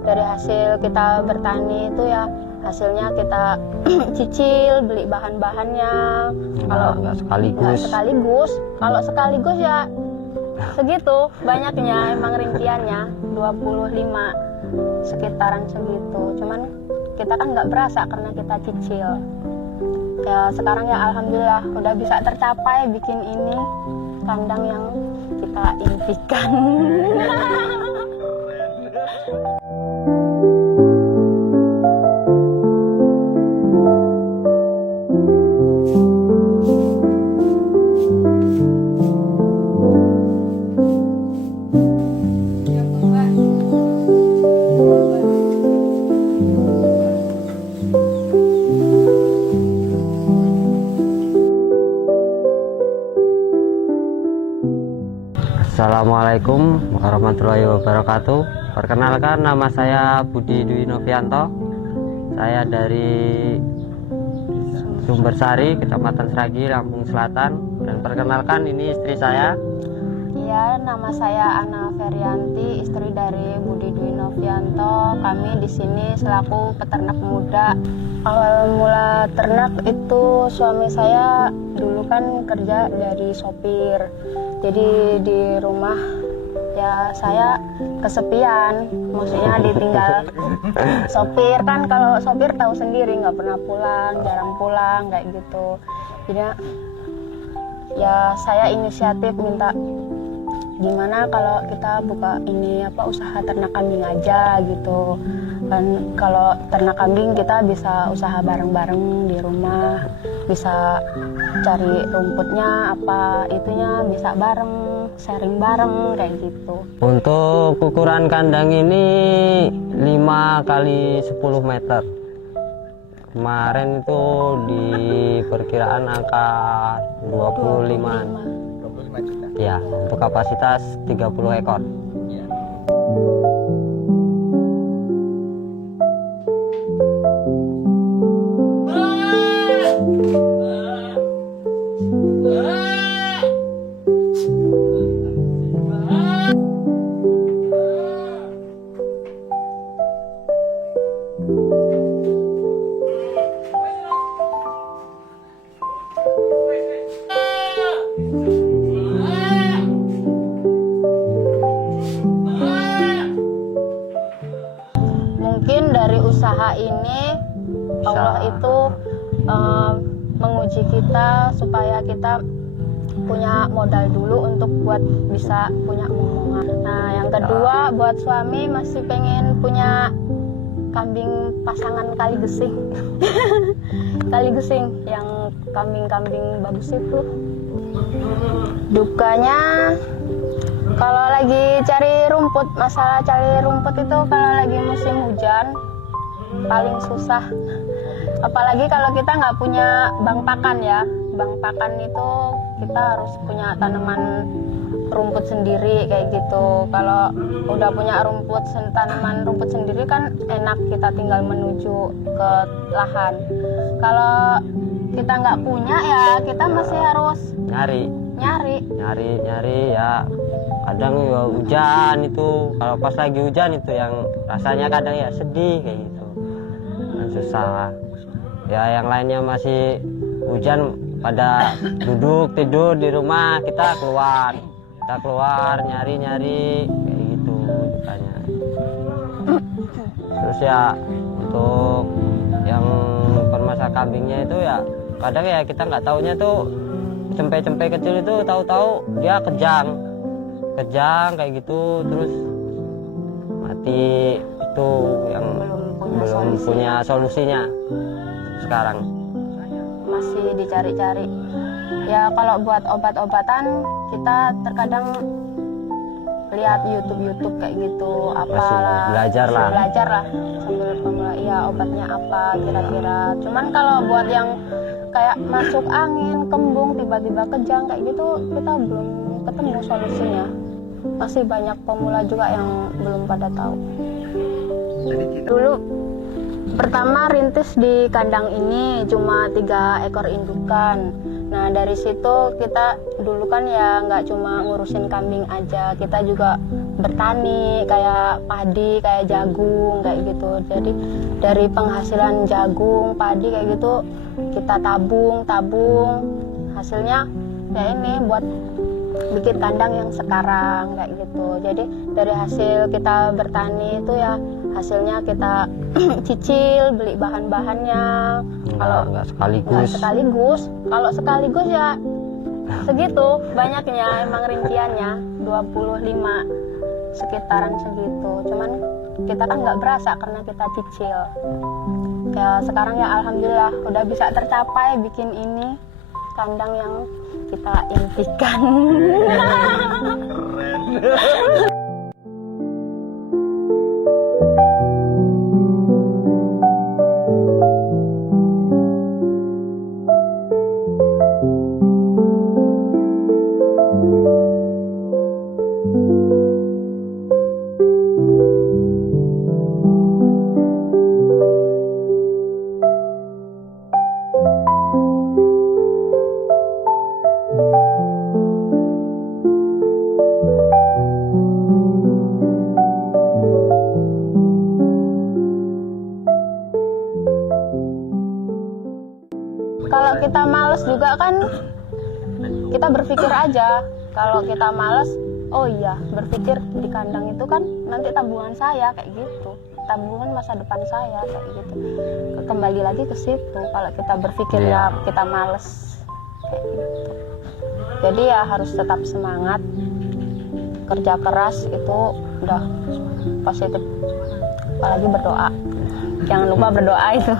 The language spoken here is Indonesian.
dari hasil kita bertani itu ya hasilnya kita cicil, beli bahan-bahannya. Kalau nggak sekaligus. nggak sekaligus, kalau sekaligus ya segitu banyaknya, emang rinciannya 25 sekitaran segitu. Cuman kita kan nggak berasa karena kita cicil. Ya sekarang ya alhamdulillah udah bisa tercapai bikin ini kandang yang kita impikan. Assalamualaikum warahmatullahi wabarakatuh. Perkenalkan, nama saya Budi Dwi Novianto. Saya dari Sumbersari, Kecamatan Sragi, Lampung Selatan. Dan perkenalkan, ini istri saya. Iya, nama saya Ana Ferianti, istri dari Budi Dwi Novianto. Kami di sini selaku peternak muda. Awal mula ternak itu suami saya dulu kan kerja dari sopir. Jadi di rumah ya saya kesepian, maksudnya ditinggal sopir kan. Kalau sopir tahu sendiri nggak pernah pulang, jarang pulang kayak gitu. Jadi ya saya inisiatif minta gimana kalau kita buka ini usaha ternak kambing aja gitu kan. Kalau ternak kambing kita bisa usaha bareng-bareng di rumah, bisa cari rumputnya itunya bisa bareng, sharing bareng kayak gitu. Untuk ukuran kandang ini 5 kali 10 meter. Kemarin itu di perkiraan angka 25 juta. ya, untuk kapasitas 30 ekor. Ya. Mungkin dari usaha ini Allah itu menguji kita supaya kita punya modal dulu untuk buat bisa punya momongan. Nah yang kedua buat suami masih pengen punya kambing pasangan kali gesing. Kali gesing yang kambing-kambing bagus itu. Dukanya kalau lagi cari rumput, masalah cari rumput itu kalau lagi musim hujan paling susah. Apalagi kalau kita nggak punya bank pakan ya. Bank pakan itu kita harus punya tanaman rumput sendiri kayak gitu. Kalau udah punya tanaman rumput sendiri kan enak, kita tinggal menuju ke lahan. Kalau kita nggak punya ya kita masih harus nyari ya. Kadang ya hujan itu, kalau pas lagi hujan itu yang rasanya kadang ya sedih kayak gitu, dan susah. Ya yang lainnya masih hujan pada duduk tidur di rumah, kita keluar nyari kayak gitu ceritanya. Terus ya untuk yang permasalahan kambingnya itu ya kadang ya kita nggak taunya tuh cempe-cempe kecil itu tahu-tahu dia kejang kayak gitu, terus mati. Itu yang belum punya solusinya sekarang, masih dicari-cari. Ya kalau buat obat-obatan kita terkadang lihat YouTube kayak gitu, belajar lah sambil pemula, ya obatnya apa kira-kira. Cuman kalau buat yang kayak masuk angin, kembung, tiba-tiba kejang kayak gitu kita belum ketemu solusinya. Masih banyak pemula juga yang belum pada tahu. Dulu pertama rintis di kandang ini cuma 3 ekor indukan. Nah dari situ kita dulu kan ya nggak cuma ngurusin kambing aja, kita juga bertani kayak padi, kayak jagung kayak gitu. Jadi dari penghasilan jagung, padi kayak gitu kita tabung, hasilnya ya ini buat bikin kandang yang sekarang kayak gitu. Jadi dari hasil kita bertani itu ya hasilnya kita cicil, beli bahan-bahannya. Kalau nggak nggak sekaligus. sekaligus, kalau sekaligus ya segitu banyaknya, emang rinciannya 25 sekitaran segitu. Cuman kita kan nggak berasa karena kita cicil. Ya sekarang ya alhamdulillah udah bisa tercapai bikin ini kandang yang kita impikan. Kalau kita males juga kan kita berpikir aja, kalau kita males, oh iya berpikir di kandang itu kan nanti tabungan saya kayak gitu, tabungan masa depan saya kayak gitu. Kembali lagi ke situ, kalau kita berpikir ya kita males kayak gitu. Jadi ya harus tetap semangat, kerja keras itu udah positif, apalagi berdoa, jangan lupa berdoa itu.